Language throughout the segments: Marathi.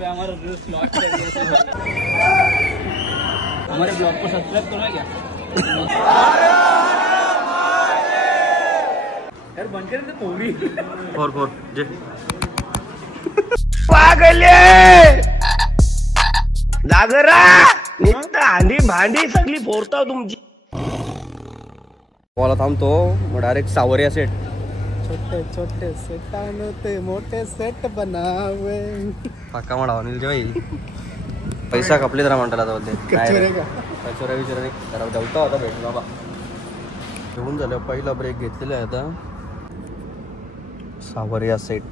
पे हमारा स्लॉट कर दिया। हमारे ब्लॉग को सब्सक्राइब करना क्या यार, बंद कर दे मूवी। 4 जे पागले जागरा निघता आंधी भांडी सगळी फोडता तुमची। मला थांबतो मग डायरेक्ट सावरिया सेट। छोटे छोटे सेटान ते मोठे सेट बनावे। काका म्हणा अनिल भाई पैसा कपले जरा म्हणताला आता बोलते कचोऱ्या विचारा नाही जरा जाऊता होता भेटू बाबा। घेऊन झालं पहिला ब्रेक घेतलेला आहे आता। सावरिया सेट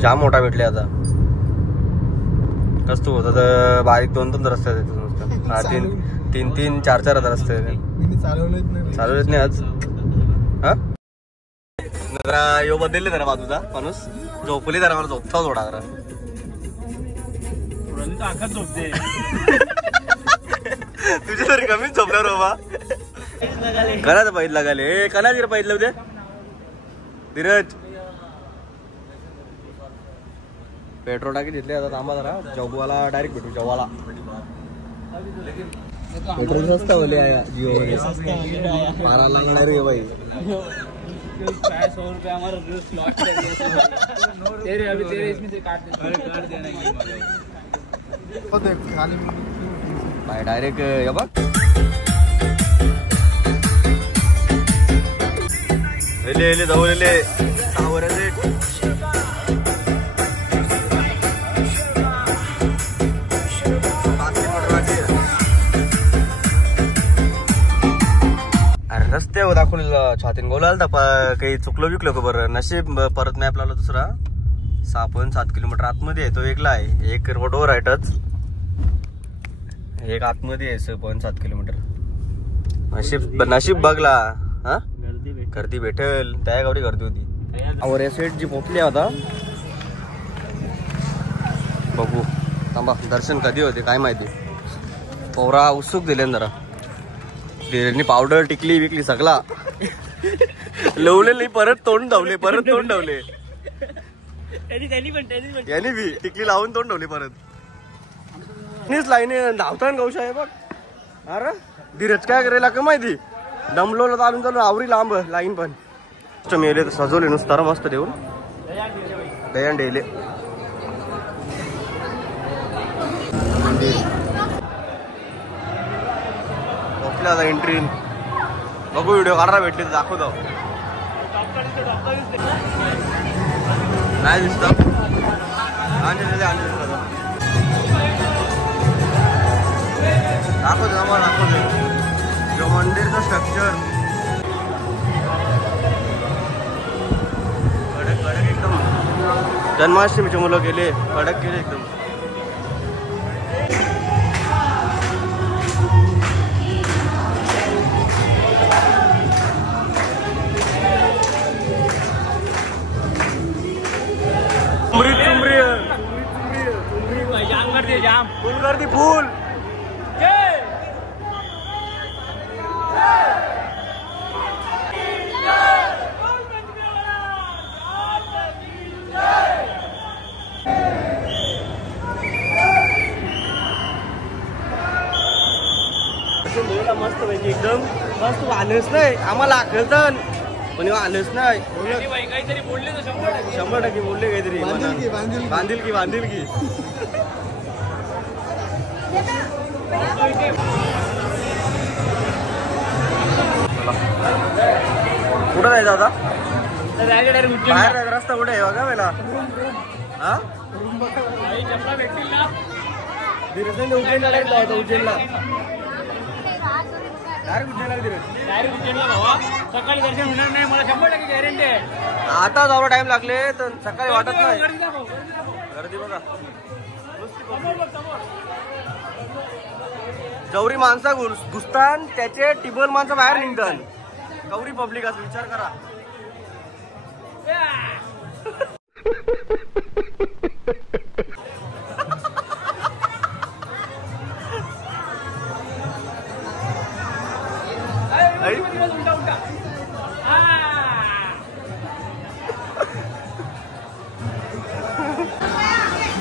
जाम मोठा भेटले आता। कसं होता तर बारीक 2 रस्ते आहेत नुसतं। 3 4 रस्ते चालवलेच नाही आज। हा जरा यो बदलले जरा बाजूचा माणूस झोपली जरा मला झोपता थोडा जरा आखत झोपते तुझ्या तरी कमीच झोपल्यावर बाबा। कला तर पाहिजे लगाले कला जर पाहिजे उद्या धीरज पेट्रोल टाकी घेतले आता। थांबा जरा जॉबवाला डायरेक्ट भेटू जॉबवाला। पेट्रोल सस्ता बोले आया जिओ में 12 लाख लगा रही है भाई। 100 रुपये हमारा स्लॉट कर दिया। तेरे अभी तेरे इसमें से काट देना भाई डायरेक्ट ये बघ ले जाऊ ले सावरिया सेट। रस्त्यावर दाखवलेलं छातीन गोलाल तर काही चुकलो विकलो का बरं नशीब परत मॅप लावला दुसरा 6.7 किलोमीटर आतमध्ये आहे तो वेगळा आहे। एक रोडवर आहे टच एक आतमध्ये आहे 6.7 किलोमीटर। नशीब बघला हा गर्दी भेटेल त्या गावडी गर्दी होती। सावरिया सेट जी पोचली आता बघू थांबा दर्शन कधी होते काय माहिती। पोरा उत्सुक दिले जरा पावडर टिकली विकली सगळा लवले परत तोंड धावले यांनी बी टिकली लावून तोंड धावले परत लाईने धावताना गौशा आहे बघ। अरे धीरज काय करायला का माहिती दमलो चालून आवरी लांब लाईन पण मेले तर सजवले नुसतं मस्त देऊन दयान डेले आता एंट्री बघू व्हिडिओ काढायला भेटले तर दाखवतो। नाही दिसत दाखवतो आम्हाला दाखवतो जो मंदिरचं स्ट्रक्चर कडक एकदम। जन्माष्टमीचे मुलं गेले कडक गेले एकदम। जाम फुल कर दी फुल मस्त पैकी एकदम मस्त आलंच नाही आम्हाला आखलतं पण आलंच नाही काहीतरी बोलले तर 100% बोलले काहीतरी बांधील की कुठं जायचं आता बाहेर रस्ता कुठे आहे बघा मला हा चपला भेटतील ना उज्जैनला जायचं उज्जैनला डायरेक्ट उज्जैनला भावा सकाळी दर्शन होणार नाही मला 100% गॅरंटी आहे। आता जावं टाइम लागले तर सकाळी वाटत नाही गर्दी बघा। जवरी माणसा घुसतान त्याचे टिबल माणसं बाहेर निघतात गौरी पब्लिक असं विचार करा।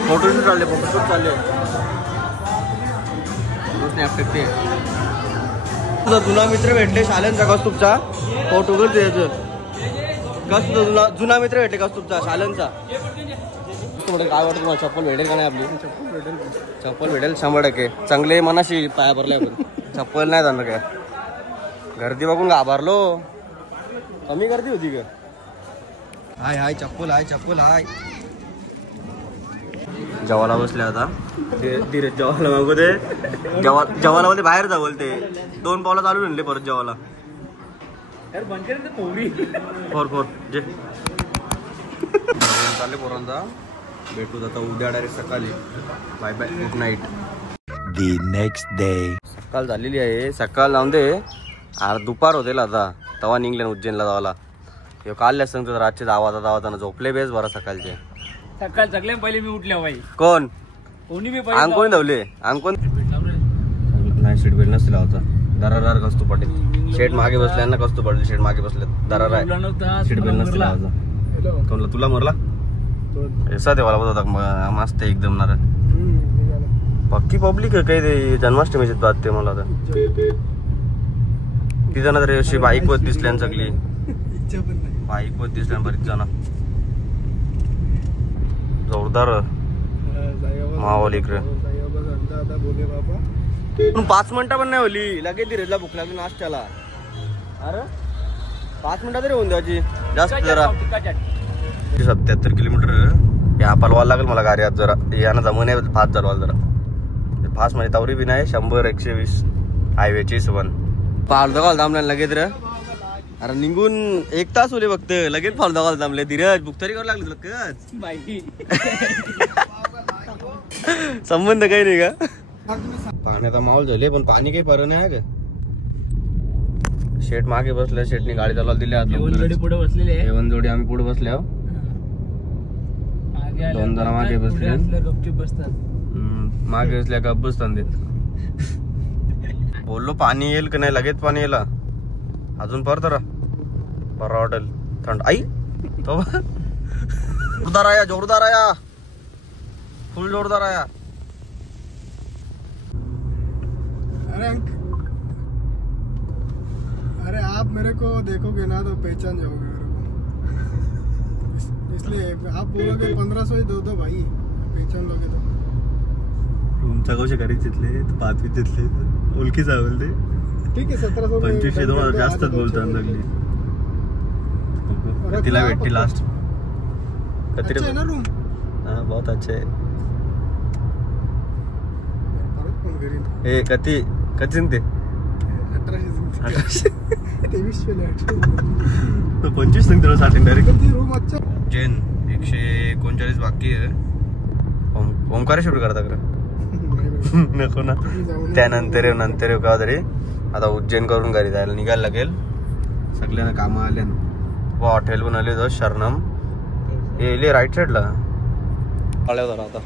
फोटोशूट चालले जुना मित्र भेटले शालेंचा कौस्तुभचा फोटो कर द्यायचं. कौस्तुभ जुना मित्र भेटले कौस्तुभचा शालेंचा. काय वाटतं तुम्हाला चप्पल भेटेल का नाही आपली? चप्पल भेटेल 100%. चांगले मनाशी पाया भरले आपण. चप्पल नाही जाणार काय. गर्दी बघून घाबरलो. कमी गर्दी होती का? हाय हाय चप्पल हाय. जेवायला बसले आता धीरे जेवायला मागू दे. जेवायला मध्ये बाहेर जा बोलते. 2 पावलं चालू आणले परत जेवायला. फोर जे चालले पोरांचा. भेटू आता उद्या डायरेक्ट सकाळी. Bye bye good night. The next day. सकाळ झालेली आहे. सकाळ लावून दे. दुपार होते आता तवा निघले उज्जैनला जावाला. काल सांगतो रातचे दावा झोपले बेस बरं सकाळचे. सकाळ सगळे पहिले मी उठले भाई. कोण कोणी बी अंग कोणी धावले? अंग कोण नाही. सीट बेल्ट नसते लावता. दरार कसतो पाटील. शेट मागे बसल्यांना कसतो पाटील. शेट मागे बसले दरार आहे. सीट बेल्ट नसते लावायचा. कोणला तुला मरला ऐसा देवाला बोलत होता मस्त एकदम ना. पक्की पब्लिक आहे काही ते जन्माष्टमीची बात ते मला आता. ती जण तरी अशी बाईक वर दिसल्या सगळी. बाईक वर दिसल्या बरीच जण. जोरदार माहोल इकडे. 5 मिनिटं पण नाही होली लगेच धीरेजला भूक लागली नाश्त्याला. अरे 5 मिनिटं तरी होऊन द्यायची जास्त जरा. 77 किलोमीटर या पलवायला लागेल मला गाडी आज जरा. यानं जमून आहे फास्ट चालवायला जरा. फास्ट म्हणजे तवरी बी नाही. 100-120 हायवेची हिशोबान. फालदा घाल थांबल्या लगेच रे. अरे निघून 1 तास होले फक्त लगेच फालदा घाल थांबले. धीरज बुक तरी करावं लागलं लगेच. संबंध काही नाही का? पाण्याचा माहोल झाले पण पाणी काही पर नाही का. शेट मागे बसले. शेटनी गाडी चालवायला दिली. पुढे बसलेले जोडी आम्ही पुढे बसले. 2 जण मागे बसले. गपचूप बसतात. मागे बसल्या गप बसतात. बोललो पाणी येईल का नाही. लगेच पाणी येईल अजून परत बरं वाटेल. थंड आई तो जोरदार आया फुल जोरदार आया. अरे आप मेरे को देखोगे ना तो पहचान जाओगे मेरे को. इसलिए आप बोलोगे 1500 ही दो भाई पहचान लोगे तो. तुमचा कौशे घरी तिथले 5वी तिथले ओळखी बोलते. ठीक आहे 1700 2500 जास्तच बोलतात लागली. तिला भेटती लास्ट. अच्छा है ना रूम. हाँ बहुत अच्छे है. ए कती ते 1800 तो 25 सांगतो स्टार्टिंग डायरेक्ट. रूम अच्छा. जैन 139 बाकी आहे. ओंकारेश्वर करता का नको ना. त्यानंतर का तरी आता उज्जैन करून घरी जायला निघायला लागेल. सगळ्यांना कामं आले. हॉटेल पण आले जाऊ शरणम येले राईट साईडला. आल्या जरा आता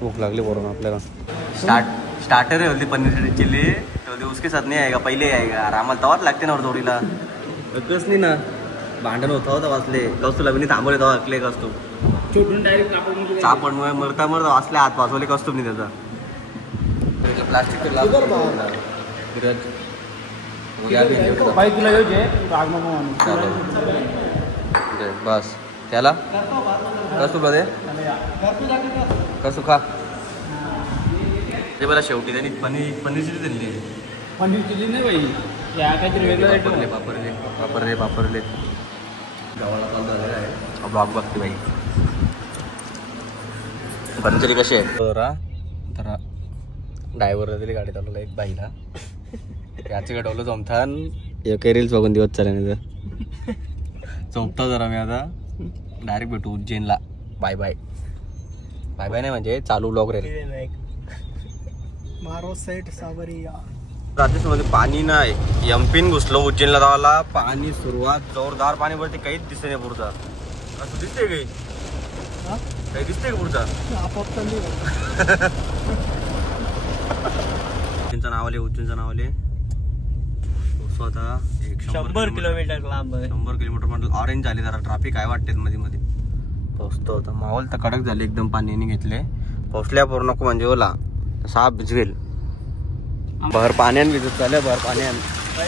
भूक लागली बरोबर आपल्याला. स्टार्टर है पनीर चिल्ली. उसके साथ नहीं आएगा पहले आएगा. आम्हाला तवाच लागते ना जोडीला. कस नाही ना भांडण होता वाचले. कस्तूला बी थांबवले तेव्हा हकले कस्तू. चापड मरता वाचले हात वाचवले कस्तूब नाही त्याचा. प्लास्टिक बस त्याला कसू दे कसू खा. ते मला शेवटी त्यांनी पनीर चिली दिली. पनीर चिली नाही भाई काहीतरी वेगळं. वापरले गावाला चालू झालेला आहे. ब्लॉग बघते बाई. पनीर चिली कशी आहे जरा ड्रायव्हरला दिली गाडी चालवला एक बाईला. याची गडवलं जमथान एक रील्स बघून दिवस चालले झोपता जरा मी आता. डायरेक्ट भेटू उज्जैनला. बाय बाय नाही म्हणजे चालू ब्लॉग रे. मारो सेट सावरिया. राजस्थानमध्ये पाणी नाही. एमपीन घुसलो उज्जैनला जावाला. पाणी सुरुवात जोरदार पाणी वरती काहीच दिसत नाही पुढचा. असं दिसते काही दिसते का पुढचा. उज्जैनचं नाव आले. उज्जैनचं नाव आले. आता 100 किलोमीटर लांब. 100 किलोमीटर म्हटलं ऑरेंज झाले जरा. ट्रॅफिक आहे वाटते मध्ये पोहोचतो होता. माहोल तर कडक झाले एकदम, पाण्याने घेतले. पोहोचल्यावर नको म्हणजे ओला साप भिजवेल. भर पाण्यान भिजत चालल्या, भर पाण्यान.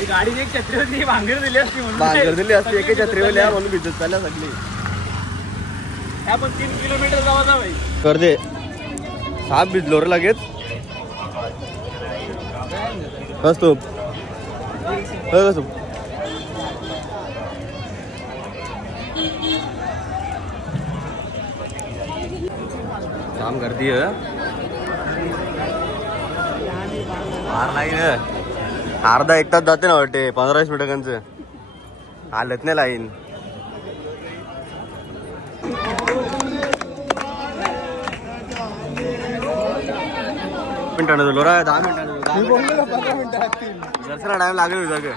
गाडी एक छत्री होती, भांगर दिली असती म्हणून. भांगर दिली असती एके छत्रीवाल्या म्हणून भिजत चालल्या सगळी. आपण 3 किलोमीटर जावा भाई. कर दे. साप भिजलो रे लगेच. बस तू काम गर्दी आहे. फार लाईन अर्धा 1 तास जाते ना वाटते. 15-20 मिनिटांचं आलत नाही लाईन. मिनिटांना झालो रा. 10 मिनिटांना दर्शना टाइम लागेल सगळं.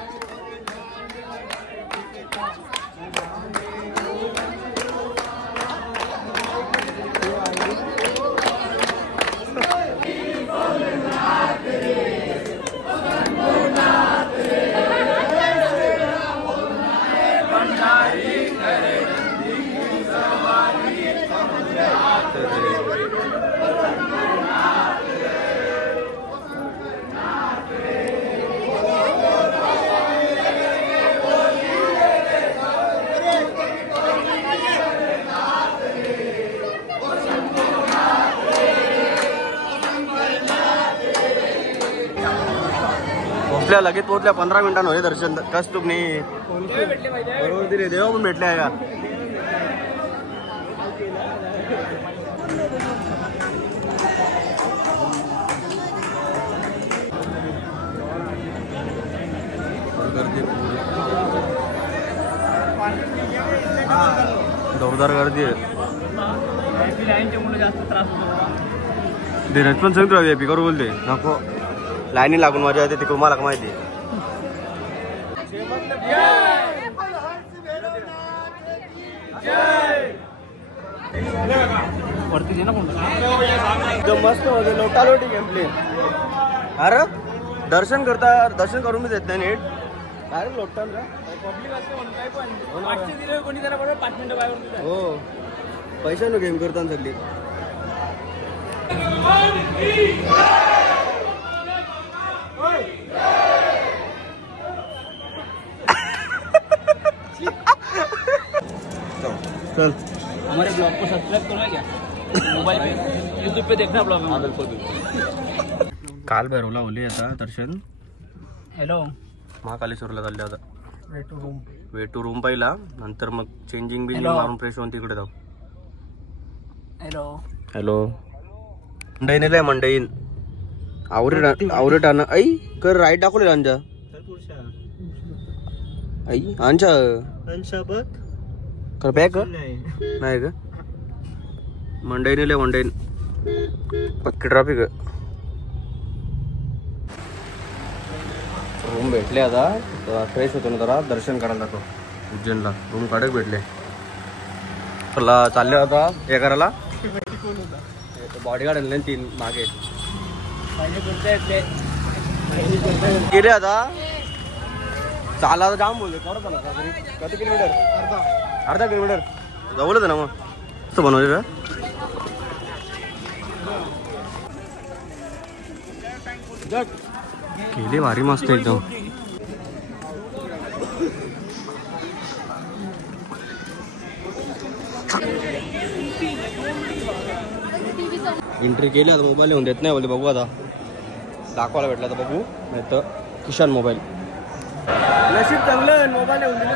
लगेच पोहोचल्या. 15 मिनिटांना होते दर्शन. कस तुम्ही बरोबर दिले. देव पण भेटले आहे का? जोरदार गर्दी आहे. धीरज पण सांगतो पिकर बोलते नको लाईनी लागून मजा येते. ती तुम्हाला माहिती. मस्त होते. लोटालोटी गेमप्ले. अरे दर्शन करून मी देत नाही नीट. डायरेक्ट लोटतात रे. हो पैसा न गेम करतात सगळी. चल हमारे ब्लॉग को सब्सक्राइब करो क्या? मोबाइल पे यूट्यूब पे देखना ब्लॉग. काल भैरवला ओली आता दर्शन. हॅलो महाकालेश्वरला चालले आता. वे टू रूम पाहिला. नंतर मग चेंजिंग बिंजिंग मारून फ्रेश होऊन तिकडे जाऊ. हॅलो हॅलो मंडईन लय मंडईन आवरे टाना. आई कर राईट दाखवले अंजा. आई अंशा बघ कर बॅग नाही का. मंडईन लय मंडईन पक्की ट्रॅफिक. रूम भेटले आता. फ्रेश होतो ना जरा. दर्शन करायला जातो उज्जैनला. रूम काढक भेटले. चालले होता हे करायला. बॉडीगार्ड आणले 3 मागे गेले आता. चाला जाम बोलले. किती किलोमीटर? अर्धा किलोमीटर जवळच ना. मग बनवले का केले भारी मस्त एकदम. एंट्री केली. आता मोबाईल येऊन देत नाही बोलते. बघू आता दाखवायला भेटला तर बघू. नाही तर किशान मोबाईल. नशीब चांगलं मोबाईल येऊन दिले.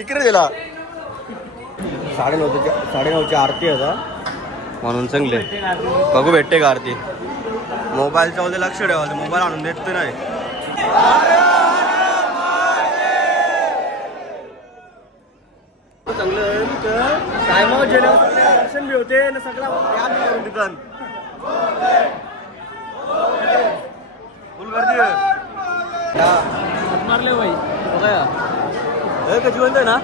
इकडे दिला. 9:30ची आरती आता म्हणून चांगले. बघू भेटते का आरती. मोबाईलच्या मध्ये लक्ष ठेवायचं. मोबाईल आणून देत नाही. चांगलं टायमावर जेवल्यावर दर्शन बी होते ना. सगळं दुकान फुल गर्दी मारले भाई. बघा कशी म्हणतोय ना.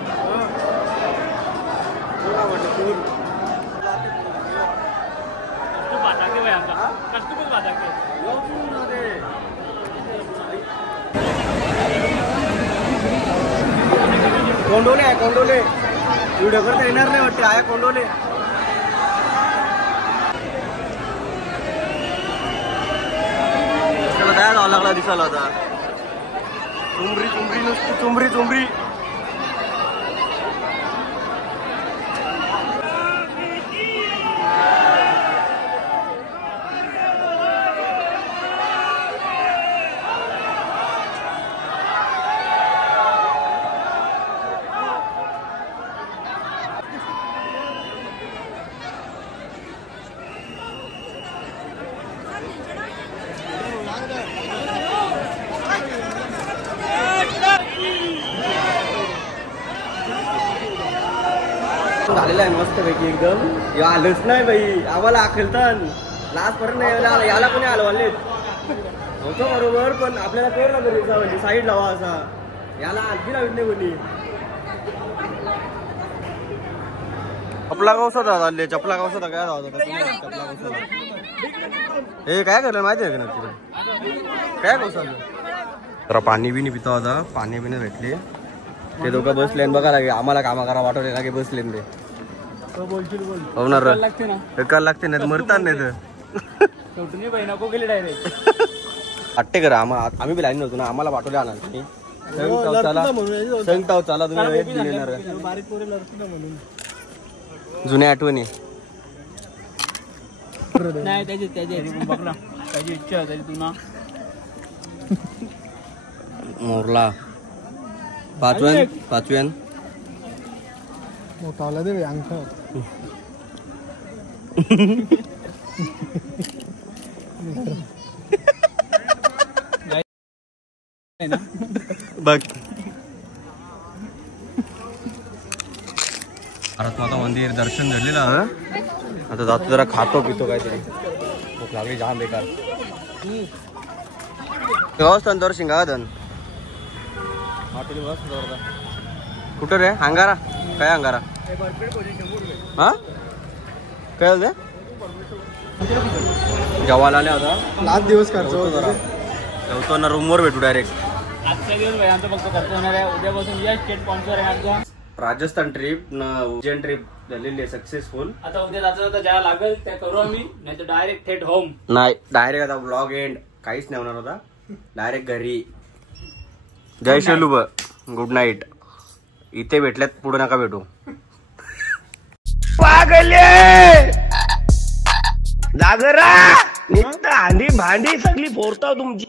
कोंडोले आहे कोंडोले. व्हिडिओ करता येणार नाही वाटते. आहे कोंडोले. काय जावं लागला दिसायला होता. चुंबरी चुंबरी नुसती चुंबरी चुंबरी. झालेला आहे मस्त पैकी एकदम. आलंच नाही बाई आम्हाला आखलतान लास्ट पर्यंत नाही याला कोणी आलं वाले होतं बरोबर. पण आपल्याला कळलं ना म्हणजे साईड लावा असा. याला आणखी लावित नाही कोणी. चपला कौसा चालले. चपला कौसा काय धावता. हे काय करलं माहिती आहे का नक्की काय कौसा. जरा पाणी बिनी पिता होता. पाणी बिनी भेटले. ते दोघं बसले बघा लागे. आम्हाला कामा करा वाटवले लागे बसले ते. होणार एकाला लागते नाही मरतात नाही तर नको गेले डायरेक्ट. वाटते करा आम्ही बी लाईन नव्हतो ना. आम्हाला वाटवले आणा संगताव चाला तुम्ही. जुन्या आठवणी नाही त्याची बघला त्याची इच्छा होती तुला मोरला पाचव्यान मोठाला दे अंगठा बघ. भारत माता मंदिर दर्शन झालेलं. आता जातो जरा खातो पितो काहीतरी. भूक लागली जाम बेकार. व्यवस्था तर शिंगाधन कुठं रे. अंगारा काय अंगारा हा काय होते. जेवायला आल्या होता. लास्ट दिवस खर्च जरा जेवतो ना रूमवर भेटू डायरेक्ट. आजचा दिवस भाई आमचा फक्त खर्च होणार आहे. उद्यापासून या स्टेट स्पॉन्सर आहे आमचा. राजस्थान ट्रिप उज्जैन ट्रिप झालेली आहे सक्सेसफुल. आता उद्या जाता ज्या लागेल त्या करू आम्ही. नाही तर डायरेक्ट थेट होम. नाही डायरेक्ट आता ब्लॉग एंड काहीच नाही होणार होता. डायरेक्ट घरी. जय शेलूब गुड नाईट. इथे भेटल्यात पुढे नका भेटू. पागले जागरा नित्य आंधी भांडी सगळी फोडता तुमची.